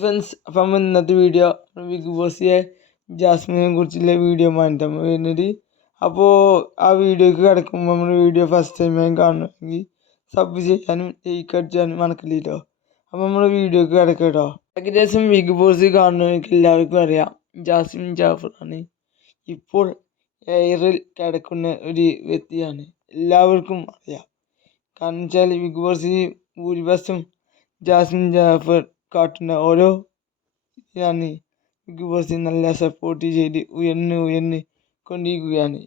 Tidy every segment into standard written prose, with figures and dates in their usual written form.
Friends, അപ്പം ഇന്നത്തെ video big ബോസിലെ ജാസ്മിനെ കുറിച്ചുള്ള വീഡിയോ ആയിട്ടാണ് വരുന്നത്. അപ്പോൾ ആ വീഡിയോക്ക് കിടക്കുമ്പോൾ നമ്മൾ വീഡിയോ ഫസ്റ്റ് ടൈമായി കാണുമെങ്കിൽ സബ് ചെയ്യാനും ലൈക്ക് അടിച്ചാനും മറക്കില്ലല്ലോ. അപ്പോൾ നമ്മൾ വീഡിയോക്ക് കിടക്കാം കേട്ടോ. ഏകദേശം ബിഗ് ബോസ് കാണുന്നവർക്ക് എല്ലാവർക്കും അറിയാം ജാസ്മിൻ ജാഫറാണ് ഇപ്പോൾ എയറിൽ കിടക്കുന്ന ഒരു വ്യക്തിയാണ്. എല്ലാവർക്കും അറിയാം. കാരണം വെച്ചാൽ ബിഗ് ബോസിൽ ഭൂരിപക്ഷം ജാസ്മിൻ ജാഫർ കാട്ടുന്ന ഓരോ ഇതിനാണ് ബിഗ് ബോസ് നല്ല സപ്പോർട്ട് ചെയ്ത് ഉയർന്ന് കൊണ്ടിരിക്കുകയാണ്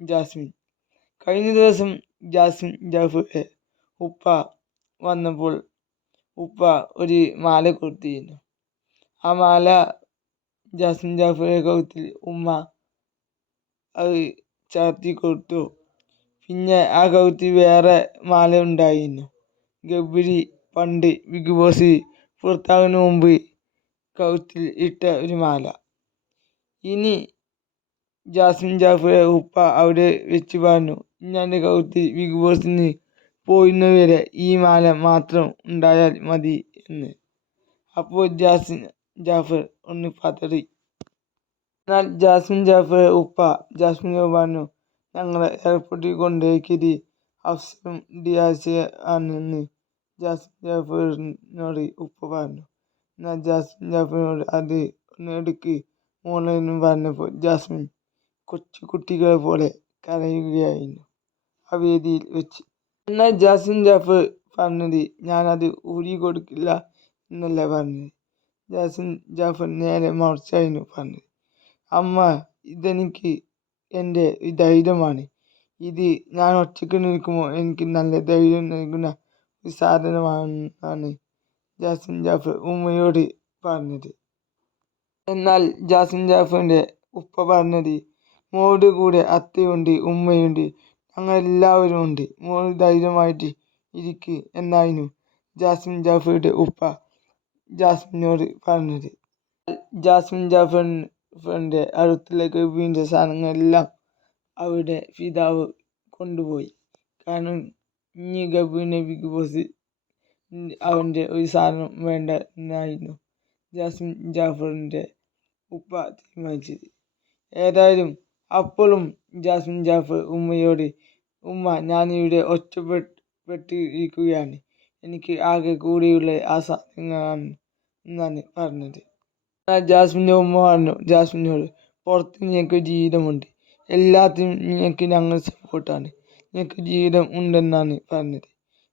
ജാസ്മിൻ. കഴിഞ്ഞ ദിവസം ജാസ്മിൻ ജാഫറുടെ ഉപ്പ വന്നപ്പോൾ ഉപ്പ ഒരു മാല കൊടുത്തിരുന്നു. ആ മാല ജാസ്മിൻ ജാഫറുടെ കഴുത്തിൽ ഉമ്മ അത് ചാർത്തി കൊടുത്തു. പിന്നെ ആ കഴുത്തിൽ വേറെ മാല ഉണ്ടായിരുന്നു. ഗബ്രി പണ്ട് ബിഗ് ബോസ് പുറത്താകുന്ന മുമ്പ് കഴുത്തിൽ ഇട്ട ഒരു മാല. ഇനി ജാസ്മിൻ ജാഫറുടെ ഉപ്പ അവിടെ വെച്ച് പറഞ്ഞു, ഞാൻ കഴുത്തിൽ ബിഗ് ബോസിന് പോയിന്നവരെ ഈ മാല മാത്രം ഉണ്ടായാൽ മതി എന്ന്. അപ്പോൾ ജാസ്മിൻ ജാഫർ ഒന്ന് പതറി. എന്നാൽ ജാസ്മിൻ ജാഫറുടെ ഉപ്പ ജാസ്മിനോട് പറഞ്ഞു, ഞങ്ങളെ എയർപോർട്ടിൽ കൊണ്ടുപോയിക്കരി അഫ്സലും ഡിയാസ് ആണെന്ന് ജാസ്മിൻ ജാഫറിനോട് ഉപ്പ പറഞ്ഞു. എന്നാൽ ജാസ്മിൻ ജാഫറിനോട് അത് ഒന്ന് എടുക്ക് മോളെ എന്ന് പറഞ്ഞപ്പോൾ ജാസ്മിൻ കൊച്ചു കുട്ടികളെ പോലെ കരയുകയായിരുന്നു ആ വേദിയിൽ വെച്ച്. എന്നാൽ ജാസ്മിൻ ജാഫർ പറഞ്ഞത് ഞാനത് ഊരി കൊടുക്കില്ല എന്നല്ല പറഞ്ഞത്. ജാസ്മിൻ ജാഫർ നേരെ മറിച്ചായിരുന്നു പറഞ്ഞത്. അമ്മ, ഇതെനിക്ക് എൻ്റെ ധൈര്യമാണ്. ഇത് ഞാൻ ഒറ്റയ്ക്ക് നിൽക്കുമ്പോൾ എനിക്ക് നല്ല ധൈര്യം നൽകുന്ന ഒരു സാധനമാണെന്നാണ് ജാസ്മിൻ ജാഫർ ഉമ്മയോട് പറഞ്ഞത്. എന്നാൽ ജാസ്മിൻ ജാഫറിൻ്റെ ഉപ്പ പറഞ്ഞത്, മോളുടെ കൂടെ അത്തയുണ്ട്, ഉമ്മയുണ്ട്, ഞങ്ങളെല്ലാവരും ഉണ്ട്, മോൾ ധൈര്യമായിട്ട് ഇരിക്ക് എന്നായിരുന്നു ജാസ്മിൻ ജാഫറുടെ ഉപ്പ ജാസ്മിനോട് പറഞ്ഞത്. ജാസ്മിൻ ജാഫറിൻ്റെ അടുത്തുള്ള വീണ്ട സാധനങ്ങളെല്ലാം അവരുടെ പിതാവ് കൊണ്ടുപോയി. കാരണം ഇനി ഗബ്ബുവിനെ ബിഗ് ബോസ് അവൻ്റെ ഒരു സാധനം വേണ്ട എന്നായിരുന്നു ജാസ്മിൻ ജാഫറിൻ്റെ ഉപ്പ തീരുമാനിച്ചത്. ഏതായാലും അപ്പോഴും ജാസ്മിൻ ജാഫർ ഉമ്മയോട്, ഉമ്മ, ഞാനിവിടെ ഒറ്റപ്പെട്ടിരിക്കുകയാണ്, എനിക്ക് ആകെ കൂടെയുള്ള ആ സാധനങ്ങളാണ് എന്നാണ് പറഞ്ഞത്. ജാസ്മിൻ്റെ ഉമ്മ പറഞ്ഞു ജാസ്മിനോട്, പുറത്ത് നിനക്ക് ജീവിതമുണ്ട്, എല്ലാത്തിനും നിനക്ക് ഞങ്ങൾ സപ്പോർട്ടാണ്, നിനക്ക് ജീവിതം ഉണ്ടെന്നാണ് പറഞ്ഞത്.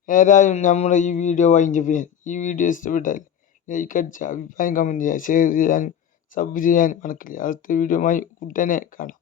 ഏതായാലും നമ്മുടെ ഈ വീഡിയോ വൈൻഡപ്പ് ചെയ്യാൻ. ഈ വീഡിയോ ഇഷ്ടപ്പെട്ടാൽ ലൈക്ക് അടിച്ച് അഭിപ്രായം കമൻറ്റ് ചെയ്യുക, ഷെയർ ചെയ്യാനും സബ് ചെയ്യാനും മറക്കില്ല. അടുത്ത വീഡിയോയുമായി ഉടനെ കാണാം.